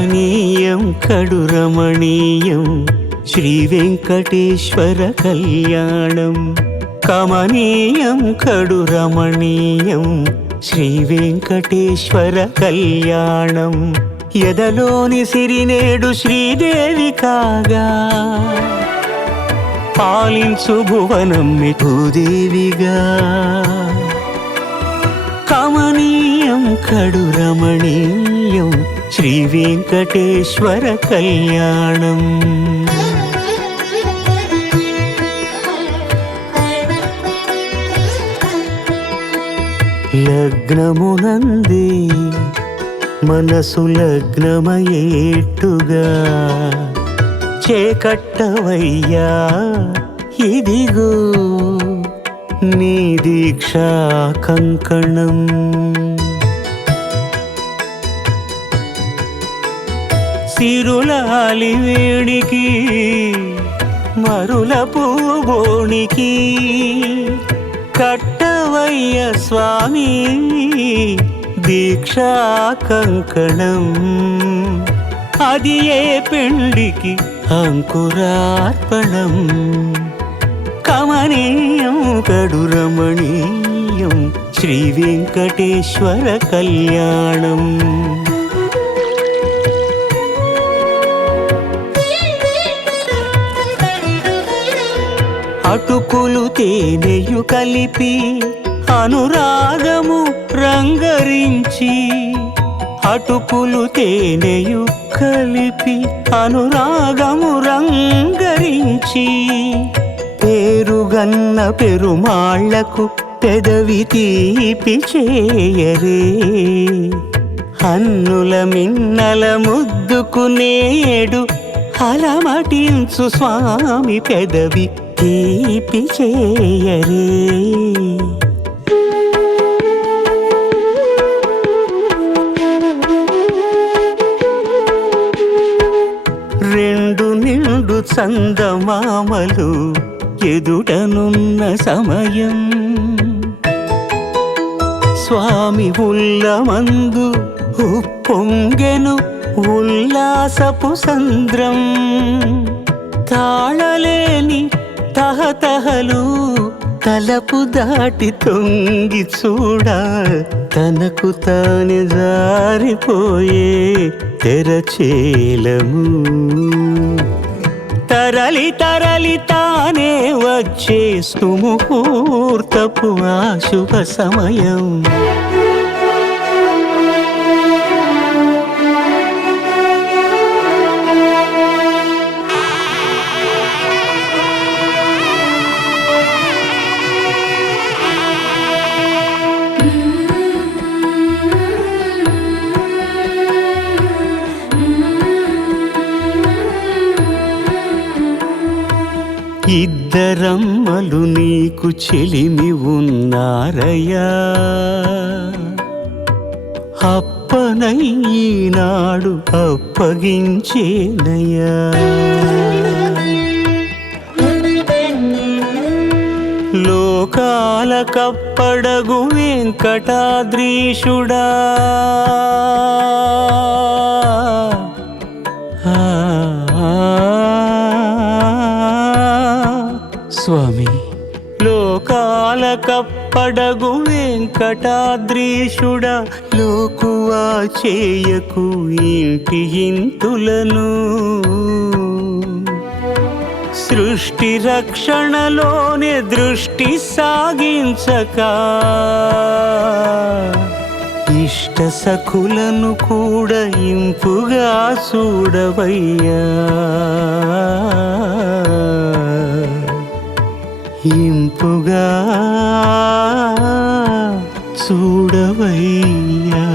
కమనీయం కడు రమణీయం శ్రీ వెంకటేశ్వర కళ్యాణం. కమనీయం కడు రమణీయం శ్రీ వెంకటేశ్వర కళ్యాణం. ఎదలోని సిరినేడు శ్రీదేవి కాగా పాలించు భువనం భూదేవిగా. కమనీయం కడు రమణీయం శ్రీ వెంకటేశ్వర కళ్యాణం. లగ్నమునందే మనసు లగ్నమయేట్టుగా చేకట్టవయ్యా ఇదిగో నీ దీక్షా కంకణం. సిరులాలి వేడికి మరుల పూబోనికి కట్టవయ్య స్వామి దీక్షా కంకణం. అది ఏ పెండికి అంకురార్పణం. కమనీయం కడు రమణీయం శ్రీ వెంకటేశ్వర కళ్యాణం. అటుకులు తేనెయు కలిపి అనురాగము రంగరించి. అటుకులు తేనెయు కలిపి అనురాగము రంగరించి. పేరుగన్న పెరుమాళ్లకు పెదవి తీపి చేయరే. అన్నుల మిన్నల ముద్దుకు నేడు అలమటించు స్వామి పెదవి తీపి చేయరే. రెండు నిండు చందమామలు ఎదుటనున్న సమయం. స్వామి ఉల్లమందు ఉప్పొంగెను ఉల్లాసపు సంద్రం. తాళలేని తహతహలు తలపు దాటి తొంగి చూడ తనకు తానే జారిపోయే తెరచేలము. తరలి తరలి తానే వచ్చే సుముహూర్తపు ఆ శుభ సమయం. ఇద్దరమ్మలు నీకు చెలిమి ఉన్నారయ్యా. అప్పనయ్యనాడు అప్పగించేనయ్యా. లోకాల కప్పడగు వెంకటాద్రీశుడా. స్వామి లోకాల కప్పడగు వెంకటాద్రీశుడా. లోకువా చేయకు ఇంటి ఇంతులను. సృష్టి రక్షణలోనే దృష్టి సాగించక ఇష్ట సఖులను కూడా ఇంపుగా చూడవయ్యా. ఇంపుగా చూడవయ్యా.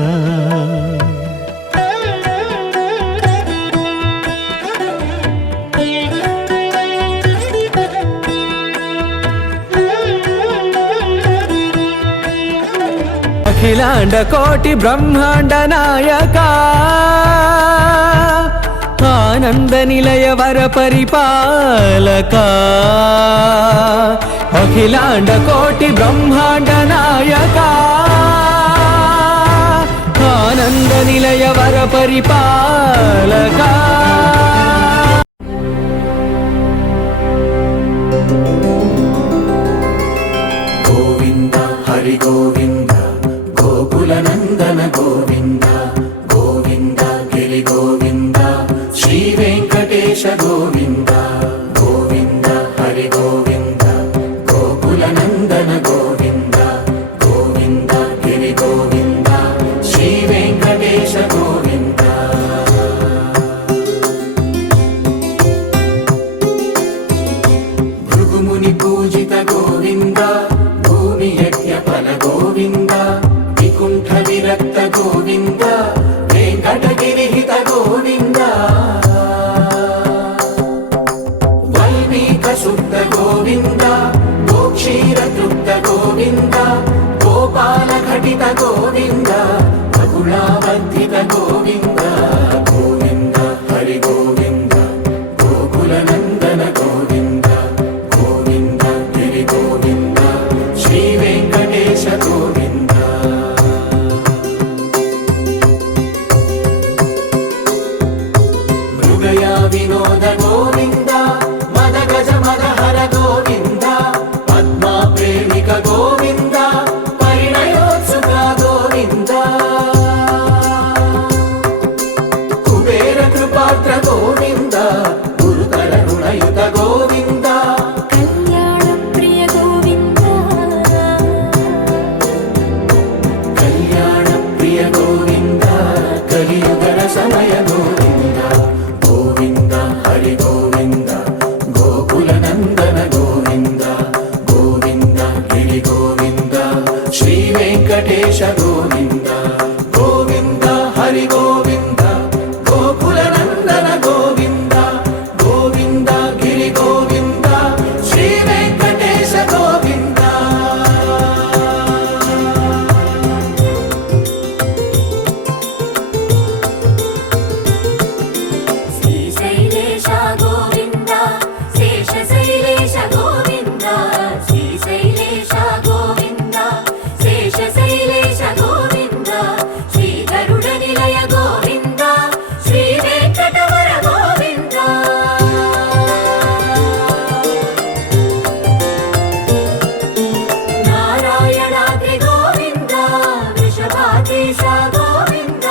అఖిలాండ కోటి బ్రహ్మాండ నాయకా. ఆనంద నిలయ వర పరిపాలకా. అఖిలాండ కోటి బ్రహ్మాండ నాయకా. సుఖానంద నిలయ వర పరిపాలకా గోవింద హరి గోవింద గోకుల నందన గోవింద గోవింద గిరి గోవింద శ్రీ వెంకటేశ గోవింద గోవింద హరి గోవింద గోకుల నందన గోవింద గోవింద గిరి గోవింద శ్రీ వెంకటేశ గోవింద భృగుముని పూజిత గోవింద భూమి యజ్ఞ ఫల గోవింద వికుంఠ విరక్త గోవింద వెంకటగిరిహిత గోవింద వల్మీక శుద్ధ గోవింద గోక్షీర తృప్త గోవింద గోపాల ఘటిత గోవింద బహుళావర్ధిత గోవింద గోవింద హరి గోవింద గోకుల నందన గోవింద గోవింద గిరి గోవింద శ్రీ వెంకటేశ గోవింద మృగయా వినోద గోవింద మద గజ మద హర గోవింద పద్మా ప్రేమిక గోవింద పరిణయోత్సుక గోవింద కుబేర కృపాత్ర గోవింద గురుతర రుణయుత గోవింద కళ్యాణ ప్రియ గోవింద కళ్యాణ ప్రియ గోవింద కలియుగర సమయ గోవింద గోవింద హరి గోవింద గోకుల నందన గోవింద గోవింద గిరి గోవింద శ్రీ వెంకటేశ గోవింద గోవింద హరి గోవింద గోకుల నందన గోవింద గోవింద గిరి గోవింద శ్రీ వెంకటేశ గోవింద శ్రీశైలేశ గోవింద శేషశైలేశ గోవింద శ్రీశైలేశ గోవింద శేషశైలేశ గోవింద శ్రీ గరుడ నిలయ గోవింద శ్రీ వెంకటవర గోవింద నారాయణాద్రి గోవింద వృషభాద్రీశ గోవింద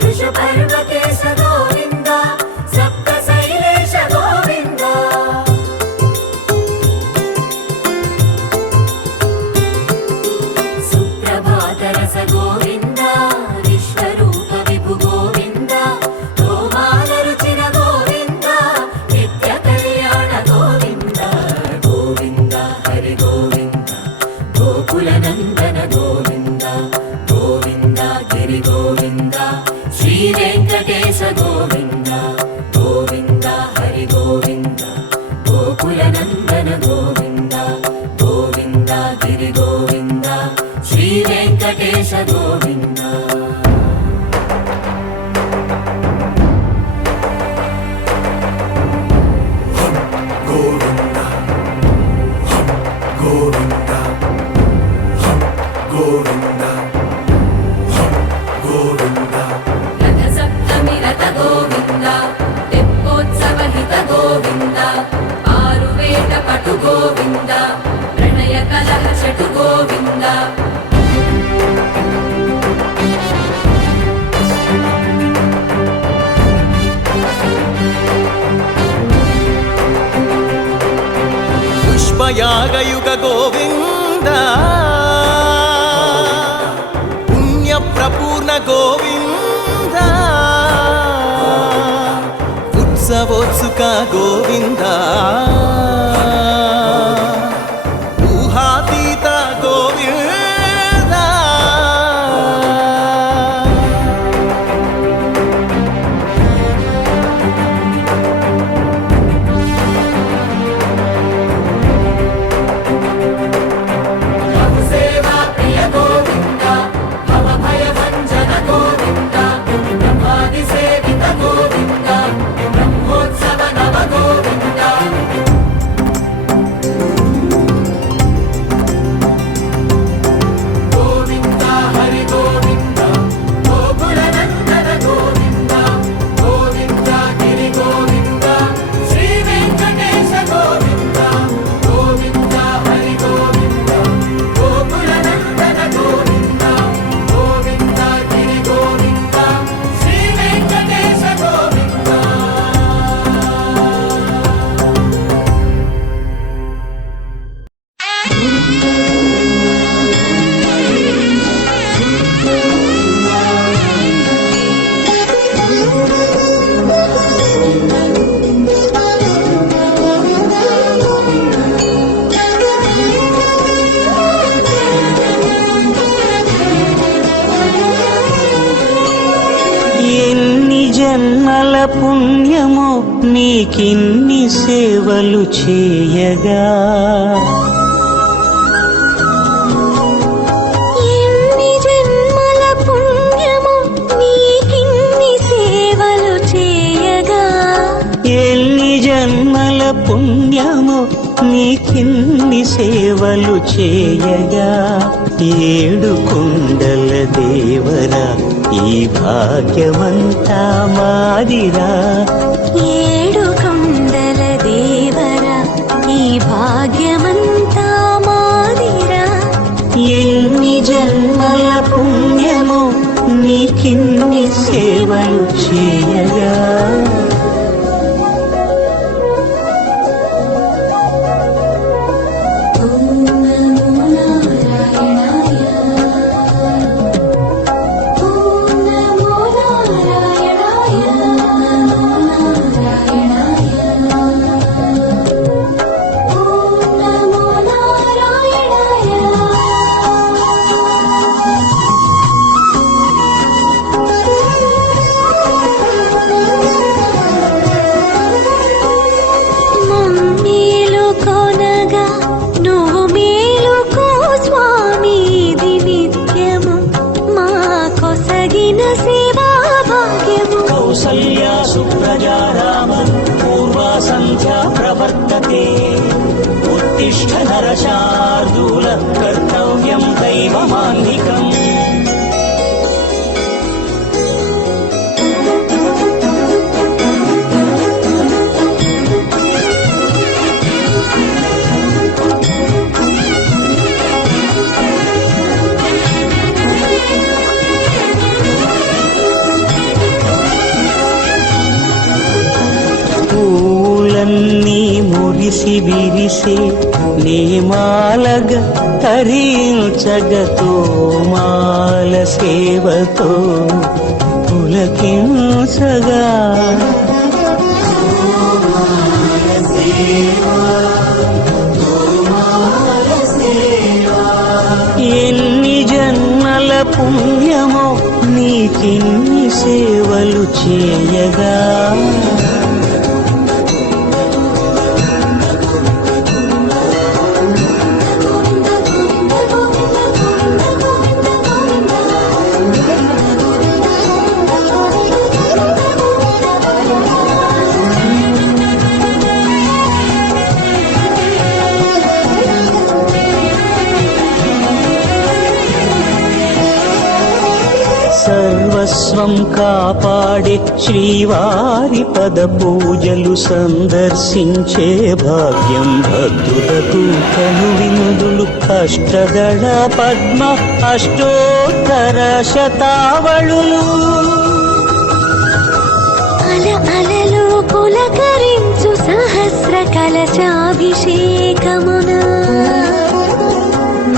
వృషపర్వతేశ గోవింద సప్త శైలేశ గోవింద సుప్రభాతరస గోవింద విశ్వరూప విభు గోవింద గోమాల రుచిర గోవింద నిత్య కళ్యాణ గోవింద గోవింద హరి గోవింద గోకుల నందన గోవింద గోవింద గిరి గోవింద శ్రీ వెంకటేశ గోవింద గోవింద హరి గోవింద గోకుల నందన గోవింద గోవింద గిరి గోవింద శ్రీ వెంకటేశ గోవింద గోవింద గోవింద గోవింద గోవింద రథ సప్తమి రథ గోవింద తెప్పోత్సవ హిత గోవింద ఆరువేట పటు గోవింద ప్రణయ కలహ చటు గోవింద పుష్పయాగయుగ గోవింద పుణ్య ప్రపూర్ణ గోవింద ఉత్సవోత్సుక గోవింద ఊహాతీత గోవింద బహుసేవా ప్రియ గోవింద భవ భయ భంజన గోవింద బ్రహ్మాది సేవిత గోవింద బ్రహ్మోత్సవ నవ గోవింద ఎన్ని జన్మల పుణ్యమో నీకిన్ని సేవలు చేయగా, ఎన్ని జన్మల పుణ్యమో నీకిన్ని సేవలు చేయగా, ఎన్ని జన్మల పుణ్యమో నీకిన్ని సేవలు చేయగా, ఏడు కొండల దేవరా ఈ భాగ్యమంతా మాదిరా, ఏడు కొండల దేవరా ఈ భాగ్యమంతా మాదిరా. ఎన్ని జన్మల పుణ్యమో నీకిన్ని సేవలు చేయగా. ఓం నమో నారాయణాయ, ఓం నమో నారాయణాయ, నారాయణాయ, ఓం నమో నారాయణాయ. మమ్మేలు కొనగా నువ్వు మేలుకో స్వామి, ఇది నిత్యము మా కొసగిన సేవా భాగ్యము. కౌసల్యా సుప్రజా రామ పూర్వా సంధ్యా ప్రవర్తతే, ఉత్తిష్ఠ నరశార్దూల కర్తవ్యం దైవమాన్నికం. పూలన్నీ మురిసి విరిసే నేమాలగ తరించగతో మాల సేవతో పులకించగా, ఎన్ని జన్మల పుణ్యమో నీకిన్ని సేవలు చేయగా. సర్వస్వం కాపాడే శ్రీవారి పద పూజలు సందర్శించే భాగ్యం భక్తులకు కనువిందులు. అష్టదళ పద్మ అష్టోత్తర శతావళులు, అల అలలు పులకరించు సహస్ర కలశాభిషేకమున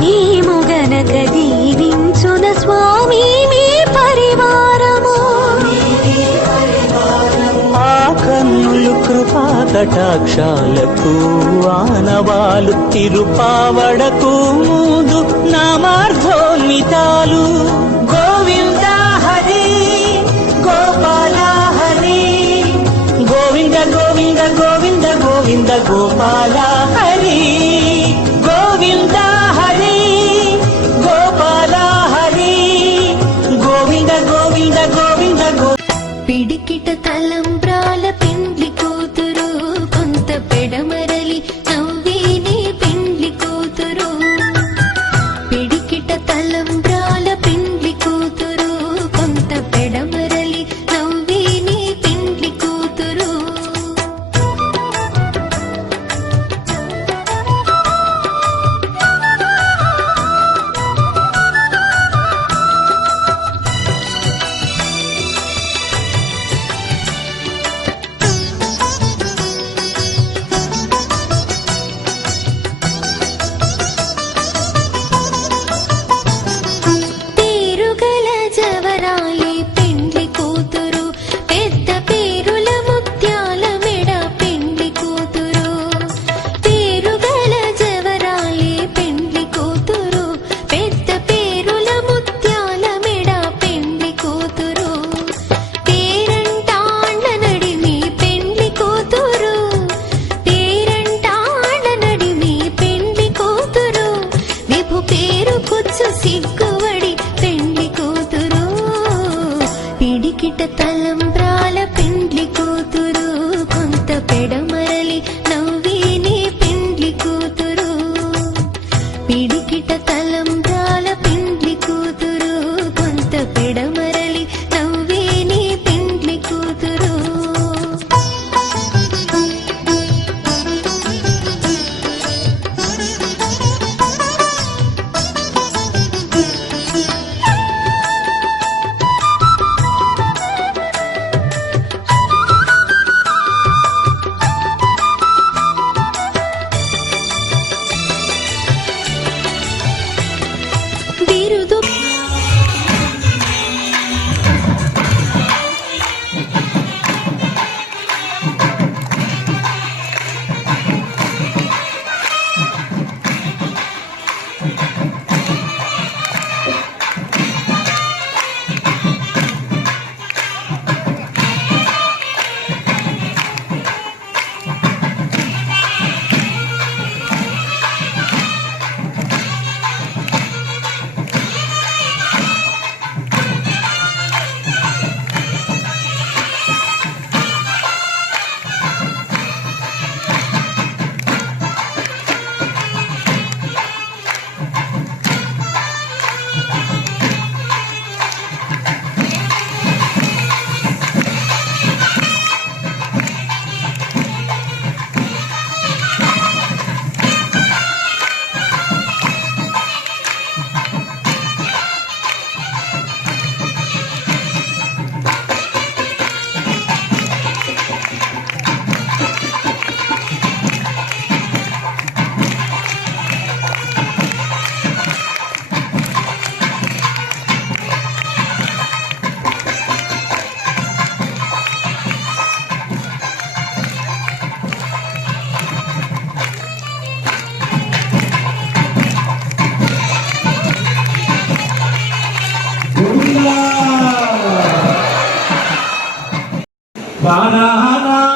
మేము గనక దీవించున స్వామి మీ పరివారము. ఆ కన్నులు కృపా కటాక్షాలకు ఆనవాలు, తిరుపావడకు ముందు నామార్థోన్మితాలు. గోవింద హరి గోపాల హరి, గోవింద గోవింద గోవింద గోవింద గోపాల హరి, గోవింద హరి గోపాల హరి, గోవింద గోవింద గోవింద గో. పిడికిట తలంబ్రాల పెండ్లి కూతురు, కొంత పెడమరలి నవ్వేనే పెండ్లి కూతురు. పిడికిట తలంబ్రాల పెండ్లి కూతురు, కొంత పెడమరలి నవ్వేనే పెండ్లి కూతురు. తలంబ్రాల పెండ్లి కూతురు కొంత పెడమరలి నవ్విని పెండ్లి కూతురు పిడికిట తలంబ్రాల పెండ్లి కూతురు కొంత పెడమరలి నవ్విని పెండ్లి కూతురు బిరుదు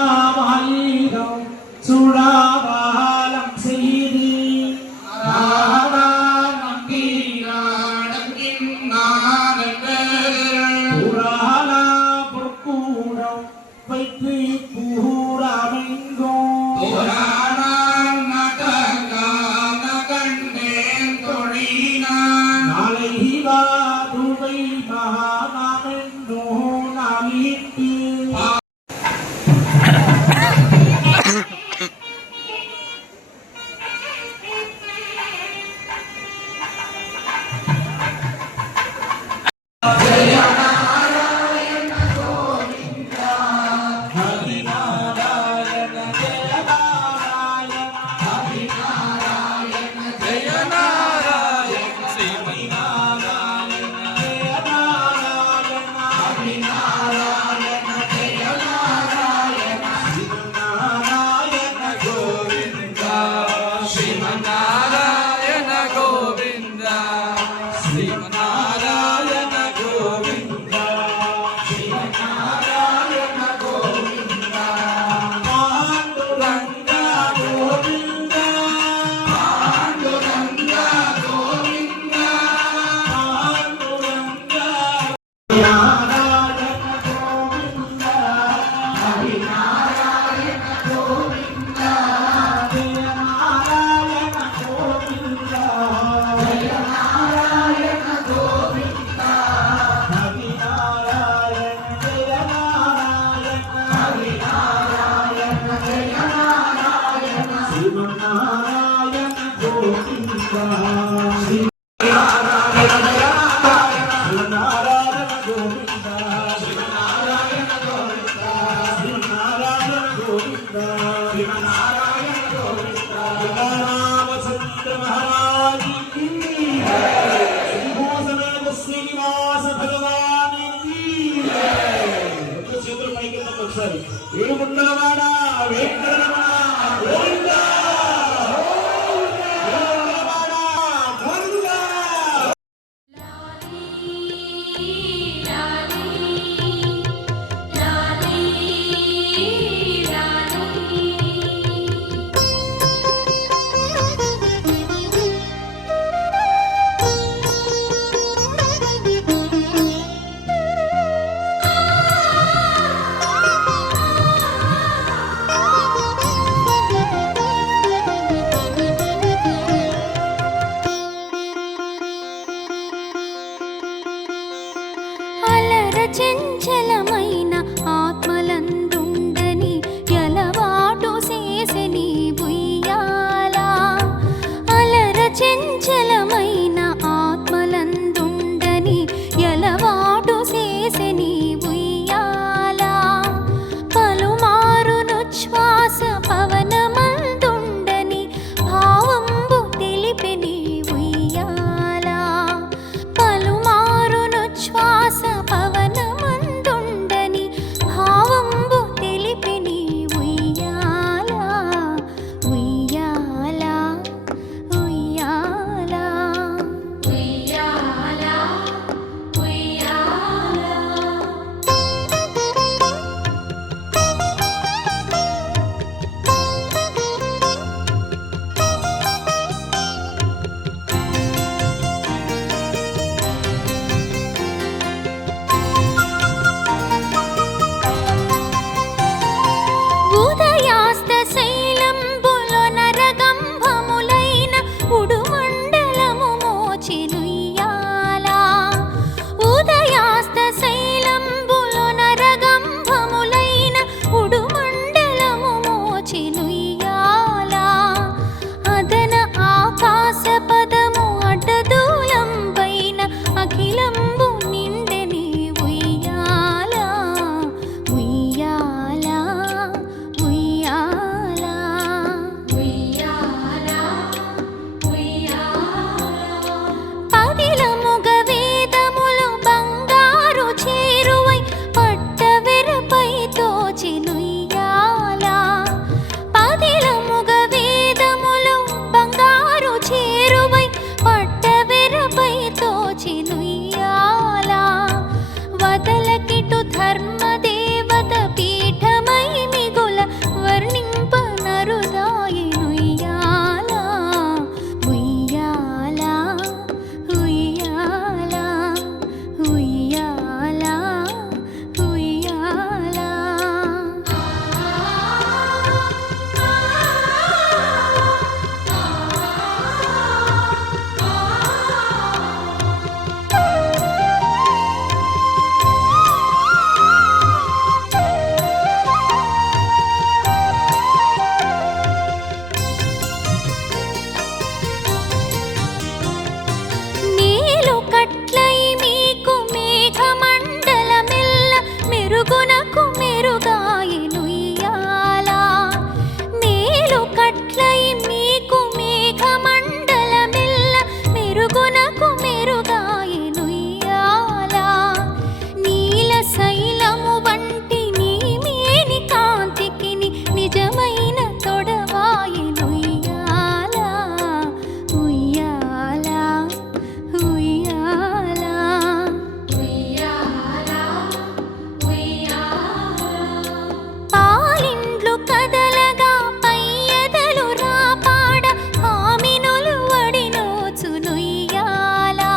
வாரானாமலிகம் சுடாவாலம் செய்தி புராணா பொற்கூடம் வைத்து பூராமெங்கும் நாளை வாதுவை மகாநாமென்றோ நாளிட்டு ఏడుకున్నవాడా వెంకటరమణ